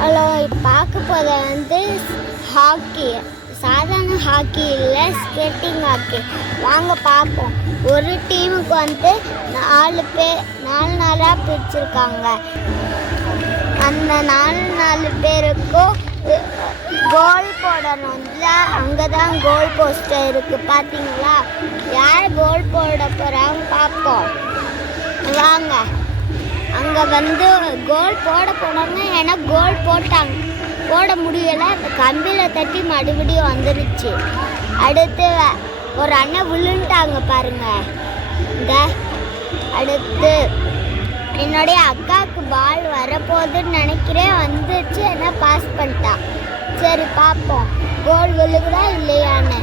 Hello, பார்க்க போத வந்து ஹாக்கி. சாதாரண ஹாக்கி இல்லை, ஸ்கேட்டிங் ஹாக்கி. வாங்க பார்ப்போம். ஒரு டீமுக்கு வந்து 4 பேர் 4 நாளாக பிரிச்சிருக்காங்க. அந்த 4 பேருக்கும் கோல் போடணும். அங்கே தான் கோல் போஸ்டர் இருக்குது, பார்த்தீங்களா? யார் கோல் போட போகிறாங்க பார்ப்போம். வாங்க. அங்கே வந்து கோல் போட போனாங்க. ஏன்னா கோல் போட முடியலை. அந்த கம்பியில் தட்டி மறுபடியும் வந்துருச்சு. அடுத்து ஒரு அண்ணன் விழுந்துட்டாங்க பாருங்க. இந்த அடுத்து என்னுடைய அக்காவுக்கு பால் வரப்போகுதுன்னு நினைக்கிறேன். வந்துச்சு, ஏன்னா பாஸ் பண்ணிட்டா. சரி பார்ப்போம் கோல் விழுகுதா இல்லையான்னு.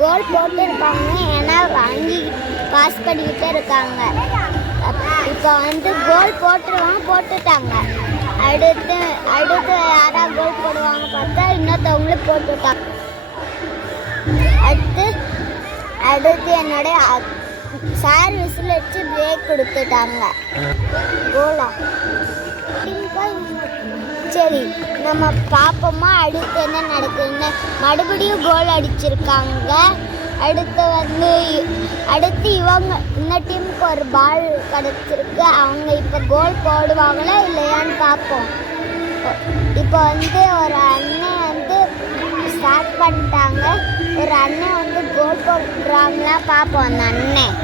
கோல் போட்டுருக்காங்க, ஏன்னா வாங்கி பாஸ் பண்ணிக்கிட்டே இருக்காங்க. இப்போ வந்து கோல் போட்டுட்டாங்க. அடுத்து யாராவது கோல் போடுவாங்க பார்த்தா இன்னொருத்தவங்களும் போட்டுட்டாங்க. அடுத்து என்னுடைய சார் விசில் வச்சு பிரேக் கொடுத்துட்டாங்க. கோலா. சரி, நம்ம பார்ப்போமா அடுத்து என்ன நடக்குதுன்னு. மறுபடியும் கோல் அடிச்சிருக்காங்க. அடுத்து இவங்க இந்த டீமுக்கு ஒரு பால் கிடச்சிருக்கு. அவங்க இப்போ கோல் போடுவாங்களா இல்லையான்னு பார்ப்போம். இப்போ வந்து ஒரு அண்ணன் வந்து ஸ்டார்ட் பண்ணிட்டாங்க. ஒரு அண்ணன் வந்து கோல் போடுறாங்களா பார்ப்போம். அந்த அண்ணன்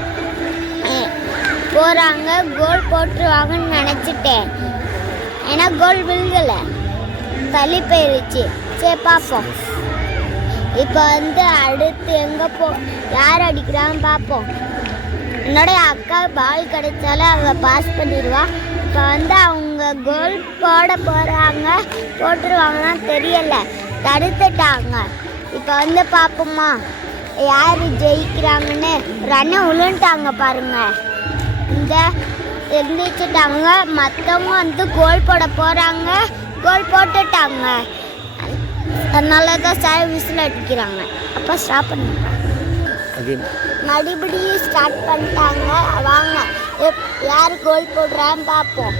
போகிறாங்க. கோல் போட்டுருவாங்கன்னு நினச்சிட்டேன், ஏன்னா கோல் விழுகலை, தள்ளி போயிடுச்சு. சரி பார்ப்போம். இப்போ வந்து அடுத்து யார் அடிக்கிறான்னு பார்ப்போம். என்னுடைய அக்கா பால் கிடைச்சாலும் அவள் பாஸ் பண்ணிடுவா. இப்போ வந்து அவங்க கோல் போட்டுருவாங்களான்னு தெரியலை, தடுத்துட்டாங்க. இப்போ வந்து பார்ப்போமா யார் ஜெயிக்கிறாங்கன்னு. ஒரு அண்ணன் விழுந்துட்டாங்க பாருங்க. இந்த எழுந்திரிச்சிட்டாங்க. மற்றவங்க வந்து கோல் போட போகிறாங்க. கோல் போட்டுட்டாங்க. அதனால தான் சார் விசில் அடிக்கிறாங்க. அப்போ ஸ்டாப் பண்ணுங்க. மறுபடியும் ஸ்டார்ட் பண்ணிட்டாங்க. வாங்க யார் கோல் போடுறான்னு பார்ப்போம்.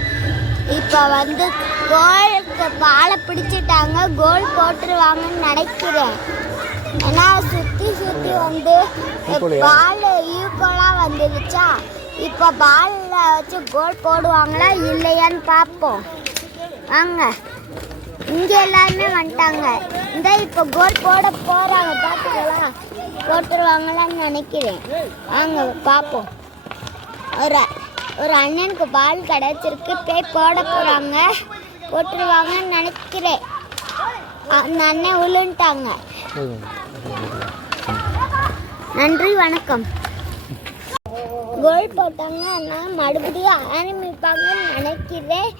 இப்போ வந்து கோலுக்கு பாலை பிடிச்சிட்டாங்க. கோல் போட்டுருவாங்கன்னு நினைக்கிறேன், ஏன்னா சுற்றி வந்து பால் ஈக்குவலாக வந்துடுச்சா. இப்போ பாலில் வச்சு கோல் போடுவாங்களா இல்லையான்னு பார்ப்போம். வாங்க. இங்கே எல்லாருமே வந்துட்டாங்க. இந்த இப்போ கோல் போட போகிறாங்க, பார்த்துங்களா? போட்டுருவாங்களான்னு நினைக்கிறேன். வாங்க பார்ப்போம். ஒரு அண்ணனுக்கு பால் கிடச்சிருக்கு, போய் போட போகிறாங்க. போட்டுருவாங்கன்னு நினைக்கிறேன். அந்த அண்ணன் விழுந்துட்டாங்க. நன்றி, வணக்கம். கோல் போட்டாங்கன்னா மறுபடியும் ஆரம்பிப்பாங்கன்னு நினைக்கிறேன்.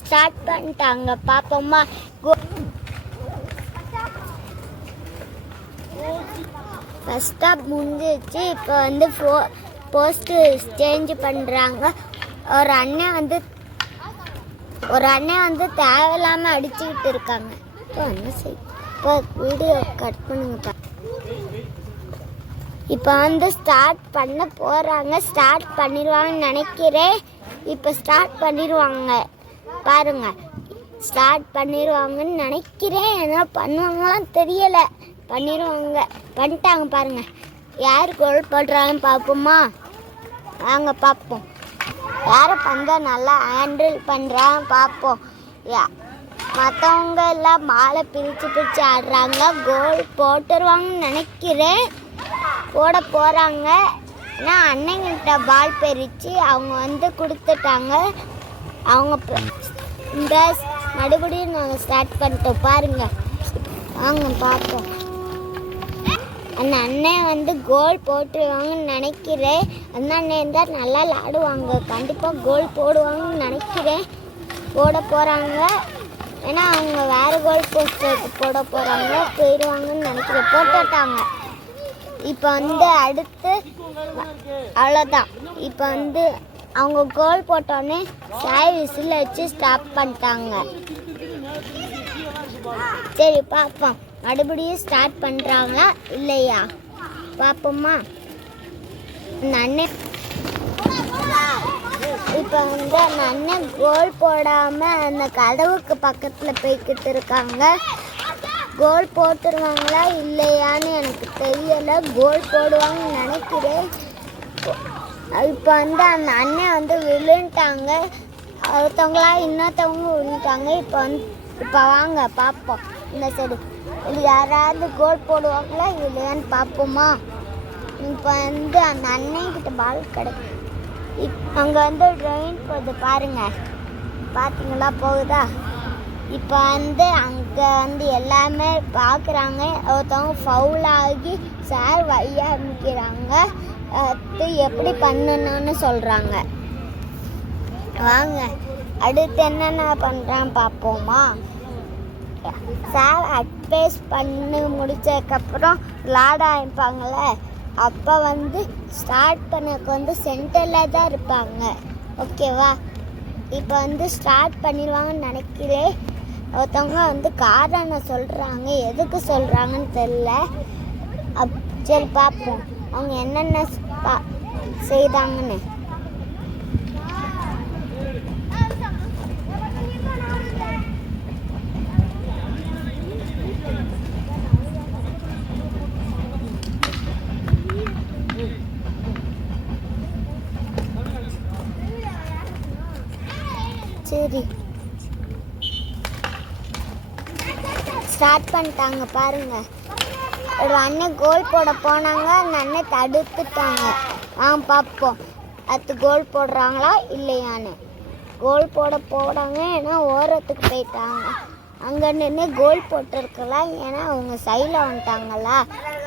ஸ்டார்ட் பண்ணிட்டாங்க. பார்ப்போமா. ஃபர்ஸ்ட் ஹாஃப் முடிஞ்சிச்சு. இப்போ வந்து போஸ்ட் சேஞ்ச் பண்ணுறாங்க. ஒரு அண்ணன் வந்து தேவையில்லாமல் அடிச்சுக்கிட்டு இருக்காங்க. இப்போ என்ன இப்போ வீடியோ கட் பண்ணுங்கப்பா. இப்போ வந்து ஸ்டார்ட் பண்ண போகிறாங்க. ஸ்டார்ட் பண்ணிடுவாங்கன்னு நினைக்கிறேன். இப்போ ஸ்டார்ட் பண்ணிடுவாங்க பாருங்க. ஸ்டார்ட் பண்ணிடுவாங்கன்னு நினைக்கிறேன். என்ன பண்ணுவாங்களான்னு தெரியலை. பண்ணிட்டாங்க பாருங்க. யார் கோல் போடுறாங்கன்னு பார்ப்போமா. வாங்க பார்ப்போம். யாரை பந்தா நல்லா ஹேண்டில் பண்ணுறான்னு பார்ப்போம். மற்றவங்க எல்லாம் மாலை பிரித்து ஆடுறாங்க. கோல் போட்டுருவாங்கன்னு நினைக்கிறேன். போட போகிறாங்க. ஏன்னா அண்ணங்கிட்ட பால் பிரித்து அவங்க வந்து கொடுத்துட்டாங்க. அவங்க இந்த மறுபடியும் நாங்கள் ஸ்டார்ட் பண்ணிட்டோம் பாருங்க. வாங்க பார்ப்போம். அந்த அண்ணன் வந்து கோல் போட்டுருவாங்கன்னு நினைக்கிறேன். அந்த அண்ணன் தான் நல்லா விளாடுவாங்க. கண்டிப்பாக கோல் போடுவாங்கன்னு நினைக்கிறேன். போட போகிறாங்க. ஏன்னா அவங்க வேறு கோல் போஸ்டருக்கு போட போகிறாங்க. போயிடுவாங்கன்னு நினைக்கிறேன். போட்டுட்டாங்க. இப்போ வந்து அடுத்து அவ்வளோதான். இப்போ வந்து அவங்க கோல் போட்டோன்னே சாய் விசில் வச்சு ஸ்டாப் பண்ணிட்டாங்க. சரி பார்ப்போம். மறுபடியும் ஸ்டார்ட் பண்ணுறாங்களா இல்லையா பார்ப்போமா. அந்த அண்ணன் இப்போ வந்து அந்த அண்ணன் கோல் போடாமல் அந்த கதவுக்கு பக்கத்தில் போய்கிட்டு இருக்காங்க. கோல் போட்டுருவாங்களா இல்லையான்னு எனக்கு தெரியலை. கோல் போடுவாங்கன்னு நினைக்கிறேன். இப்போ வந்து அந்த அண்ணன் வந்து விழுந்துட்டாங்க. ஒருத்தவங்களா இன்னொருத்தவங்க விழுந்துட்டாங்க. இப்போ வாங்க பார்ப்போம் இந்த சைடு. இது யாராவது கோல் போடுவாங்களா இல்லையான்னு பார்ப்போமா? இப்போ வந்து அந்த அண்ணன்கிட்ட பால் கிடைக்கும். அங்கே வந்து ட்ரெயின் போகுது பாருங்க, பார்த்தீங்களா போகுதா? இப்போ வந்து அங்கே வந்து எல்லாமே பார்க்குறாங்க. ஒருத்தவங்க ஃபவுல் ஆகி சார் வைய ஆரம்பிக்கிறாங்க. அது எப்படி பண்ணணும்னு சொல்கிறாங்க. வாங்க அடுத்து என்னென்ன பண்ணுறான்னு பார்ப்போமா? சார் அட்வைஸ் பண்ணி முடிச்சதுக்கப்புறம் விளாட ஆரம்பிப்பாங்கள, அப்போ வந்து ஸ்டார்ட் பண்ணக்கு வந்து சென்டரில் தான் இருப்பாங்க. ஓகேவா? இப்போ வந்து ஸ்டார்ட் பண்ணிடுவாங்கன்னு நினைக்கிறேன். ஒருத்தவங்க வந்து காரணம் சொல்கிறாங்க, எதுக்கு சொல்கிறாங்கன்னு தெரியல. சரி பார்ப்போம் அவங்க என்னென்ன செய்தாங்கன்னு. சரி ஸ்டார்ட் பண்ணிட்டாங்க பாருங்க. ஒரு அண்ணன் கோல் போட போனாங்க, அந்த அண்ணன் தடுத்துட்டாங்க. பார்ப்போம் அது கோல் போடுறாங்களா இல்லையான்னு. கோல் போடாங்க, ஏன்னா ஓரத்துக்கு போயிட்டாங்க. அங்கே நின்று கோல் போட்டிருக்கலாம், ஏன்னா அவங்க சைடில் வந்துட்டாங்களா.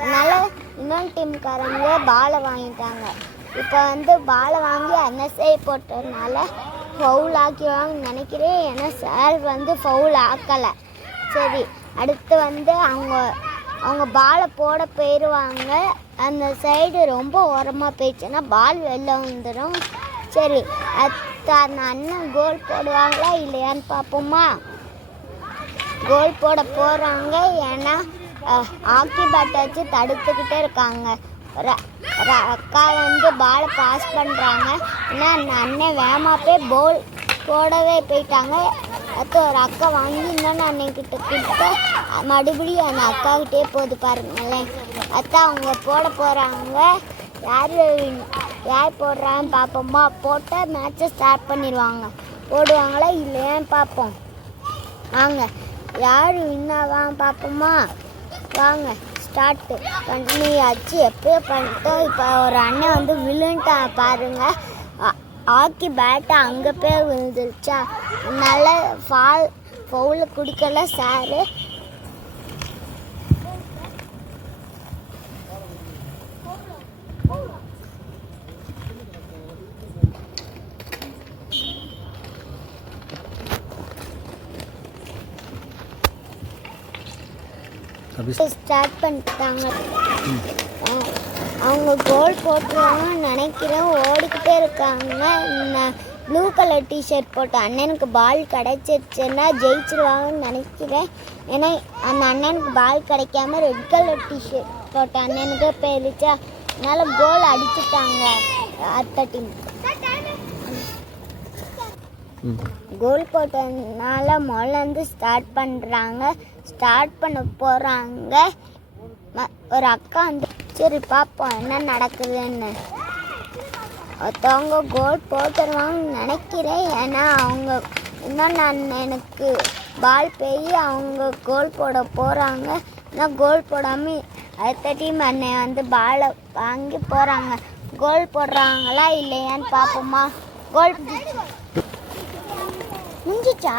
அதனால் இன்னொரு டீம்காரங்க பாலை வாங்கிட்டாங்க. இப்போ வந்து பாலை வாங்கி அன்னசை போட்டதுனால ஃபவுல் ஆக்கிடுவாங்கன்னு நினைக்கிறேன். ஏன்னா சார் வந்து ஃபவுல் ஆக்கலை. சரி அடுத்து வந்து அவங்க பாலை போட போயிடுவாங்க. அந்த சைடு ரொம்ப ஓரமாக போயிடுச்சுன்னா பால் வெளில வந்துடும். சரி அந்த அண்ணன் கோல் போடுவாங்களா இல்லையான்னு பார்ப்போமா? கோல் போட போகிறாங்க, ஏன்னா ஹாக்கி பேட்டை வச்சு தடுத்துக்கிட்டே இருக்காங்க. ஒரு அக்கா வந்து பாலை பாஸ் பண்ணுறாங்க. ஏன்னா அந்த அண்ணன் வேகமாக போய் கோல் போடவே போயிட்டாங்க. அது ஒரு அக்கா வாங்கி இன்னொன்று அண்ணன்கிட்ட கிட்ட மறுபடியும் அந்த அக்காக்கிட்டே போகுது பாருங்களேன். அதான் அவங்க போட போகிறாங்க. யார் போடுறான்னு பார்ப்போமா? போட்டால் மேட்சை ஸ்டார்ட் பண்ணிடுவாங்க. போடுவாங்களா இல்லையான்னு பார்ப்போம். வாங்க யார் வின்னாவான்னு பார்ப்போமா? வாங்க ஸ்டார்ட்டு பண்ணியாச்சு. எப்பயோ பண்ணிட்டோம். இப்போ ஒரு அண்ணன் வந்து விழுந்துட்டா பாருங்க. ஹாக்கி பேட்டை அங்கே போய் விழுந்துருச்சா, அதனால ஃபவுல் கொடுக்கல சாரு. ஸ்டார்ட் பண்ணிட்டாங்க. அவங்க கோல் போட்டுருவாங்கன்னு நினைக்கிறேன். ஓடிக்கிட்டே இருக்காங்க. ப்ளூ கலர் டிஷர்ட் போட்ட அண்ணனுக்கு பால் கிடைச்சிருச்சுன்னா ஜெயிச்சிருவாங்கன்னு நினைக்கிறேன். ஏன்னா அந்த அண்ணனுக்கு பால் கிடைக்காம ரெட் கலர் டிஷர்ட் போட்ட அண்ணனுக்கு போயிருச்சா, அதனால் கோல் அடிச்சுட்டாங்க அடுத்த டீம். கோல் போட்டதுனால முதல்லேருந்து ஸ்டார்ட் பண்ணுறாங்க. ஸ்டார்ட் பண்ண போகிறாங்க. ஒரு அக்கா வந்து சரி பார்ப்போம் என்ன நடக்குதுன்னு. ஒருத்தவங்க கோல் போட்டுருவாங்கன்னு நினைக்கிறேன். ஏன்னா அவங்க இன்னும் எனக்கு பால் போய் அவங்க கோல் போட போகிறாங்க. இன்னும் கோல் போடாமல் அடுத்த டீம் அண்ணன் வந்து பாலை வாங்கி போகிறாங்க. கோல் போடுறாங்களா இல்லையான்னு பார்ப்போமா? கோல் முடிஞ்சிச்சா?